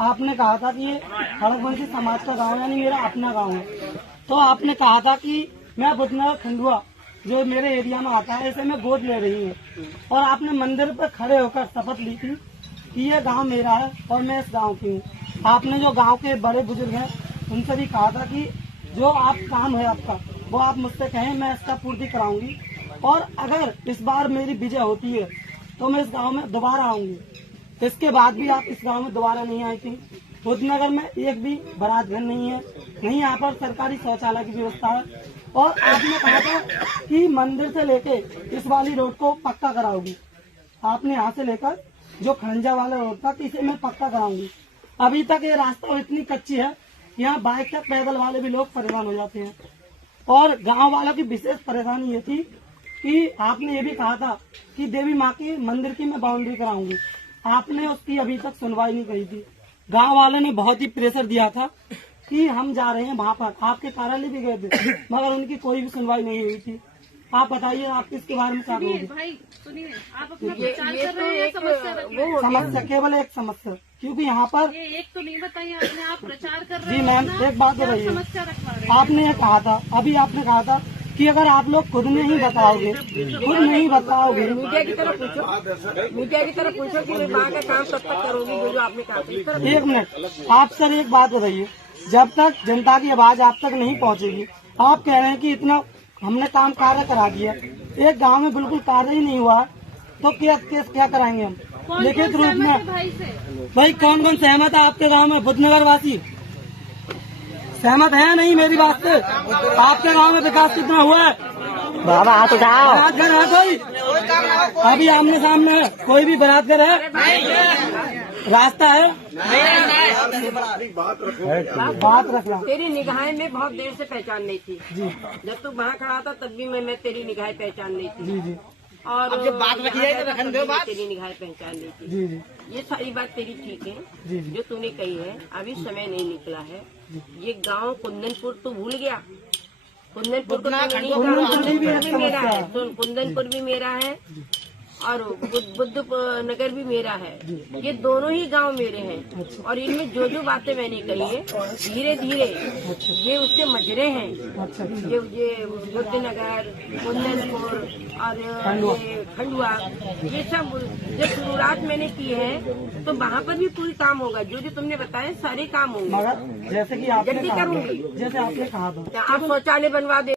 आपने कहा था कि ये खड़गवंशी समाज का गांव यानी मेरा अपना गांव है, तो आपने कहा था कि मैं बुधनगर खंडुआ जो मेरे एरिया में आता है इसे मैं गोद ले रही हूँ, और आपने मंदिर पर खड़े होकर शपथ ली थी कि ये गांव मेरा है और मैं इस गांव की हूँ। आपने जो गांव के बड़े बुजुर्ग हैं उनसे भी कहा था कि जो आप काम है आपका वो आप मुझसे कहें, मैं इसका पूर्ति कराऊंगी, और अगर इस बार मेरी विजय होती है तो मैं इस गांव में दोबारा आऊंगी। इसके बाद भी आप इस गांव में दोबारा नहीं आई थी। बुधनगर में एक भी बारात घर नहीं है, नहीं यहाँ पर सरकारी शौचालय की व्यवस्था है, और आपने कहा था कि मंदिर से लेके इस वाली रोड को पक्का कराओगी। आपने यहाँ से लेकर जो खड़ंजा वाला रोड था इसे मैं पक्का कराऊंगी। अभी तक ये रास्ता इतनी कच्ची है, यहाँ बाइक तक पैदल वाले भी लोग परेशान हो जाते हैं। और गांव वालों की विशेष परेशानी ये थी कि आपने ये भी कहा था कि देवी माँ के मंदिर की मैं बाउंड्री कराऊंगी। आपने उसकी अभी तक सुनवाई नहीं करी थी। गांव वालों ने बहुत ही प्रेशर दिया था कि हम जा रहे हैं वहाँ पर, आपके कार्यालय भी गए थे, मगर उनकी कोई भी सुनवाई नहीं हुई थी। आप बताइए, आप इसके बारे में क्या कहोगे? भाई सुनिए, आप अपना प्रचार कर रहे हैं, समस्या केवल एक समस्या, क्योंकि यहाँ पर ये एक तो नहीं बताइए आपने, आप प्रचार कर रहे जी हैं। मैम, एक बात बताइए, समस्या रखवा रहे हैं। आपने ये कहा था, अभी आपने कहा था कि अगर आप लोग खुद नहीं बताओगे, मीडिया की तरफ पूछो कि वहाँ का काम कब तक करोगी, जो आपने कहा। एक मिनट, आप सर एक बात बताइए, जब तक जनता की आवाज आप तक नहीं पहुंचेगी, आप कह रहे हैं कि इतना हमने काम कार्य करा दिया, एक गांव में बिल्कुल कार्य ही नहीं हुआ, तो क्या कराएंगे हम लिखित रूप में? भाई कौन कौन सहमत है आपके गांव में? बुधनगर वासी सहमत है नहीं मेरी बात से? आपके गांव में विकास कितना हुआ है? बाबा हाथ उठाओ। घर है कोई? अभी आमने सामने है, कोई भी बरातगर है? रास्ता है? बात रखना। तेरी निगाहें में बहुत देर से पहचान नहीं थी जी। जब तू वहाँ खड़ा था तब भी मैं तेरी निगाहें पहचान नहीं थी जी जी। और जब बात रखी है तो रखन दो बात, तेरी निगाहें पहचान नहीं थी जी जी। ये सारी बात तेरी ठीक है जी जी। जो तूने कही है। अभी समय नहीं निकला है। ये गांव कुंदनपुर तू भूल गया? कुंदनपुर को कुंदनपुर भी मेरा है, सुन, कुंदनपुर भी मेरा है और बुद्ध नगर भी मेरा है। ये दोनों ही गांव मेरे हैं, और इनमें जो जो बातें मैंने कही है धीरे धीरे ये उसके मजरे हैं। ये बुद्ध नगर, कुंदनपुर और ये खंडुआ, ये सब जब शुरुआत मैंने की है तो वहाँ पर भी पूरी काम होगा। जो जो तुमने बताया सारे काम होंगे। मगर जैसे कि आपने जल्दी कहा, करूंगी। जैसे आपने कहा था आप शौचालय बनवा दे।